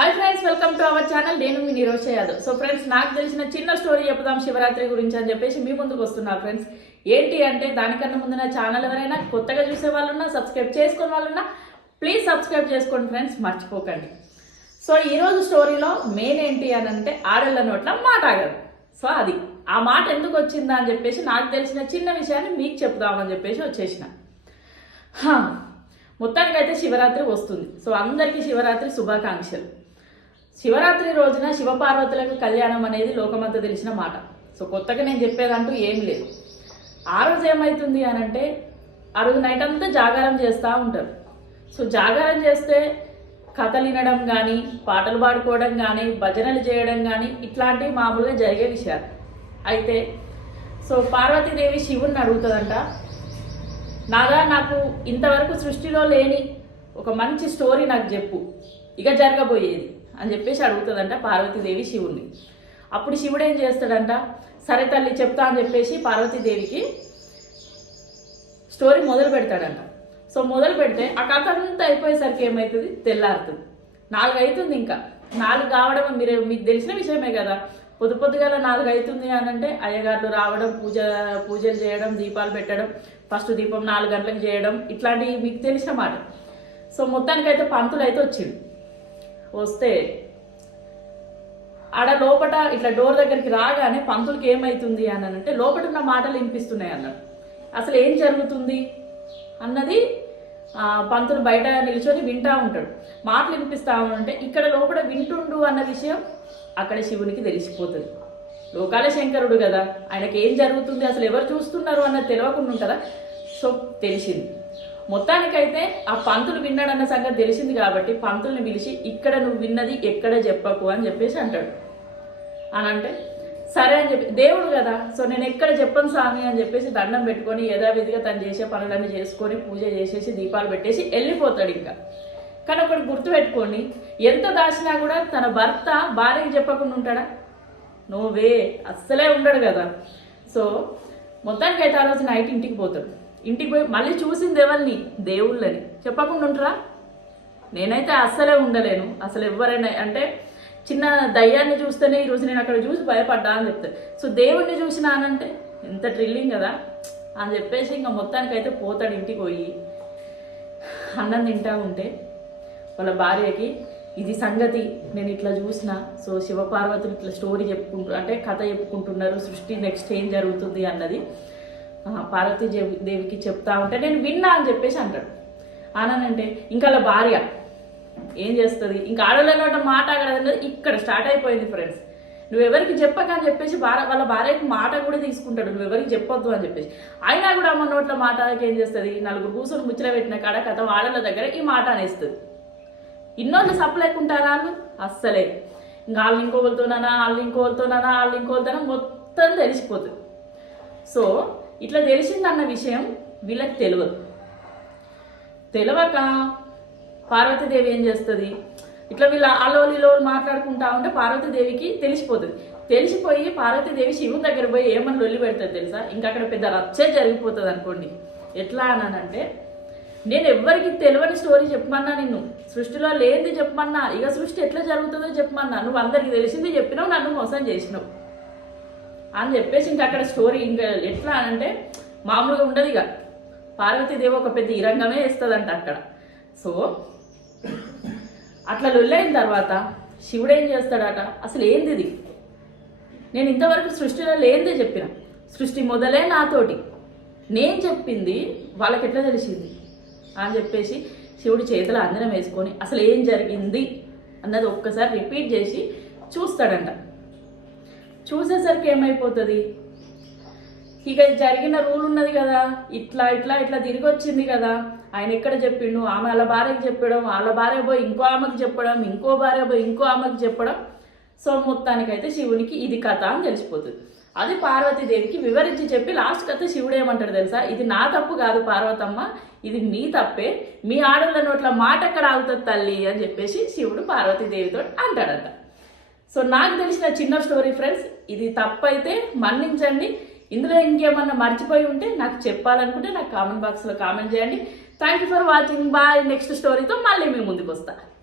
Hi friends welcome to our channel నేను మీ Nirosha Yadav. So friends నాకు తెలిసిన చిన్న స్టోరీ చెప్దాం శివరాత్రి గురించి అని చెప్పేసి మీ ముందుకు వస్తున్నారు ఫ్రెండ్స్ ఏంటి అంటే దానికన్నా ముందు నా ఛానల్ ఎవరైనా కొత్తగా చూసే వాళ్ళున్నా సబ్స్క్రైబ్ చేసుకునే వాళ్ళున్నా ప్లీజ్ సబ్స్క్రైబ్ చేసుకోండి ఫ్రెండ్స్ మర్చిపోకండి. సో ఈరోజు స్టోరీలో మెయిన్ ఏంటి అని అంటే ఆడళ్ళ నోట్ల మాట ఆగదు సో అది ఆ మాట ఎందుకు వచ్చిందా అని చెప్పేసి నాకు తెలిసిన చిన్న విషయాన్ని మీకు చెప్దామని చెప్పేసి వచ్చేసిన. మొత్తానికైతే శివరాత్రి వస్తుంది. సో అందరికీ శివరాత్రి శుభాకాంక్షలు. శివరాత్రి రోజున శివపార్వతులకు కళ్యాణం అనేది లోకమంతా తెలిసిన మాట. సో కొత్తగా నేను చెప్పేదంటూ ఏం లేదు. ఆ రోజు ఏమవుతుంది అని అంటే ఆ రోజు నైట్ అంతా జాగారం చేస్తూ ఉంటారు. సో జాగారం చేస్తే కథలు వినడం కానీ పాటలు పాడుకోవడం కానీ భజనలు చేయడం కానీ ఇట్లాంటివి మామూలుగా జరిగే విషయాలు. అయితే సో పార్వతీదేవి శివుణ్ణి అడుగుతుందంట నాగా నాకు ఇంతవరకు సృష్టిలో లేని ఒక మంచి స్టోరీ నాకు చెప్పు. ఇక జరగబోయేది. అని చెప్పేసి అడుగుతుందంట పార్వతీదేవి శివుణ్ణి. అప్పుడు శివుడు ఏం చేస్తాడంట? సరే తల్లి చెప్తా అని చెప్పేసి పార్వతీదేవికి స్టోరీ మొదలు పెడతాడంట. సో మొదలు పెడితే ఆ కథ అంతా అయిపోయేసరికి ఏమవుతుంది తెల్లారుతుంది. నాలుగు అవుతుంది ఇంకా. నాలుగు కావడం మీరు మీకు తెలిసిన విషయమే కదా. పొద్దు పొద్దుగాల నాలుగు అవుతుంది అని అంటే అయ్యగారులు రావడం పూజ పూజలు చేయడం దీపాలు పెట్టడం ఫస్ట్ దీపం నాలుగు గంటలకు చేయడం ఇట్లాంటివి మీకు తెలిసిన మాట. సో మొత్తానికైతే పంతులు అయితే వచ్చింది వస్తే ఆడ లోపట ఇట్లా డోర్ దగ్గరికి రాగానే పంతులకి ఏమైతుంది అని అంటే లోపట ఉన్న మాటలు వినిపిస్తున్నాయి అన్నాడు అసలు ఏం జరుగుతుంది? అన్నది పంతులు బయట నిల్చొని వింటా ఉంటాడు. మాటలు వినిపిస్తా ఉంటే ఇక్కడ లోపల వింటుండు అన్న విషయం అక్కడ శివునికి తెలిసిపోతుంది. లోకాల శంకరుడు కదా ఆయనకి ఏం జరుగుతుంది? అసలు ఎవరు చూస్తున్నారు అన్నది తెలియకుండా ఉంటుందా? సో తెలిసింది. మొత్తానికైతే ఆ పంతులు విన్నాడన్న సంగతి తెలిసింది కాబట్టి పంతుల్ని పిలిచి ఇక్కడ నువ్వు విన్నది ఎక్కడ చెప్పకు అని చెప్పేసి అంటాడు. అని అంటే సరే అని చెప్పి దేవుడు కదా సో నేను ఎక్కడ చెప్పను స్వామి అని చెప్పేసి దండం పెట్టుకొని యథావిధిగా తను చేసే పనులన్నీ చేసుకొని పూజ చేసేసి దీపాలు పెట్టేసి వెళ్ళిపోతాడు ఇంకా. కానీ ఒకటి గుర్తుపెట్టుకోండి ఎంత దాచినా కూడా తన భర్త భార్యకి చెప్పకుండా ఉంటాడా? నోవే అస్సలే ఉండడు కదా. సో మొత్తానికి అయితే ఆ రోజు నైట్ ఇంటికి పోతాడు. ఇంటికి పోయి మళ్ళీ చూసింది ఎవరిని? దేవుళ్ళని. చెప్పకుండా ఉంటారా? నేనైతే అస్సలే ఉండలేను. అసలు ఎవరైనా అంటే చిన్న దయ్యాన్ని చూస్తేనే ఈరోజు నేను అక్కడ చూసి భయపడ్డా అని చెప్తాను సో దేవుణ్ణి చూసినానంటే ఎంత థ్రిల్లింగ్ కదా? అని చెప్పేసి ఇంకా మొత్తానికైతే పోతాడు ఇంటికి పోయి. అన్నం తింటా ఉంటే వాళ్ళ భార్యకి ఇది సంగతి నేను ఇట్లా చూసిన. సో శివపార్వతులు ఇట్లా స్టోరీ చెప్పుకుంటు అంటే కథ చెప్పుకుంటున్నారు సృష్టి నెక్స్ట్ ఏం జరుగుతుంది అన్నది. పార్వతీ దేవికి చెప్తా ఉంటే నేను విన్నా అని చెప్పేసి అంటాడు. ఆనందంటే ఇంకా వాళ్ళ భార్య. ఏం చేస్తుంది? ఇంకా ఆడలేనట మాట ఆగడదన్నది ఇక్కడ స్టార్ట్ అయిపోయింది ఫ్రెండ్స్ నువ్వు ఎవరికి చెప్పక అని చెప్పేసి భార్య వాళ్ళ భార్యకి మాట కూడా తీసుకుంటాడు. నువ్వు ఎవరికి చెప్పొద్దు అని చెప్పేసి. అయినా కూడా అమ్మ నోట్ల మాటకి ఏం చేస్తుంది? నలుగురు కూసులు ముచ్చట పెట్టిన కాడ కథ వాళ్ళ దగ్గర ఈ మాట అనేస్తుంది. ఇన్నోళ్ళు సప్లైకుంటారా వాళ్ళు అస్సలే. ఇంకా వాళ్ళు ఇంకోళ్ళతోనా వాళ్ళు ఇంకోళ్ళతోనా వాళ్ళు ఇంకోళ్ళతోనా మొత్తం తెలిసిపోతుంది. సో ఇట్లా తెలిసిందన్న విషయం వీళ్ళకి తెలియదు తెలియక పార్వతీదేవి ఏం చేస్తుంది? ఇట్లా వీళ్ళ అలోలిలో మాట్లాడుకుంటా ఉంటే పార్వతీదేవికి తెలిసిపోతుంది. తెలిసిపోయి పార్వతీదేవి శివుని దగ్గర పోయి ఏమని లొల్లి పెడుతుంది తెలుసా? ఇంకా అక్కడ పెద్ద రచ్చే జరిగిపోతుంది అనుకోండి. ఎట్లా అనంటే నేను ఎవ్వరికి తెలియని స్టోరీ చెప్పమన్నా నిన్ను. సృష్టిలో లేనిది చెప్పమన్నా. ఇక సృష్టి ఎట్లా జరుగుతుందో చెప్పమన్నా. నువ్వు అందరికి తెలిసింది చెప్పినావు నన్ను మోసం చేసినావు. అని చెప్పేసి ఇంకా అక్కడ స్టోరీ ఇంకా ఎట్లా అంటే మామూలుగా ఉండదు ఇక. పార్వతీదేవి ఒక పెద్ద ఇరంగమే వేస్తుందంట అక్కడ. సో అట్లా లొల్లైన తర్వాత శివుడు ఏం చేస్తాడట? అసలు ఏంది ఇది? నేను ఇంతవరకు సృష్టిలో లేనిదే చెప్పిన. సృష్టి మొదలే నాతోటి. నేను చెప్పింది వాళ్ళకి ఎట్లా తెలిసింది? అని చెప్పేసి శివుడి చేతుల అందరం వేసుకొని అసలు ఏం జరిగింది? అన్నది ఒక్కసారి రిపీట్ చేసి చూస్తాడంట. చూసేసరికి ఏమైపోతుంది? ఇక జరిగిన రూల్ ఉన్నది కదా. ఇట్లా ఇట్లా ఇట్లా తిరిగి వచ్చింది కదా. ఆయన ఎక్కడ చెప్పిండు? ఆమె వాళ్ళ భార్యకి చెప్పడం వాళ్ళ భార్య పోయి ఇంకో ఆమెకి చెప్పడం ఇంకో భార్య పోయి ఇంకో ఆమెకి చెప్పడం. సో మొత్తానికైతే శివునికి ఇది కథ అని తెలిసిపోతుంది. అది పార్వతీదేవికి వివరించి చెప్పి లాస్ట్ కథ శివుడు ఏమంటాడు తెలుసా? ఇది నా తప్పు కాదు పార్వతమ్మ ఇది మీ తప్పే. మీ ఆడళ్ళ నోట్ల మాట ఎక్కడ ఆగుతుంది తల్లి? అని చెప్పేసి శివుడు పార్వతీదేవితో అంటాడంట. సో నాకు తెలిసిన చిన్న స్టోరీ ఫ్రెండ్స్ ఇది తప్పైతే మన్నించండి. ఇందులో ఇంకేమన్నా మర్చిపోయి ఉంటే నాకు చెప్పాలనుకుంటే నాకు కామెంట్ బాక్స్లో కామెంట్ చేయండి. Thank you for watching bye next స్టోరీతో మళ్ళీ మేము ముందుకు వస్తా.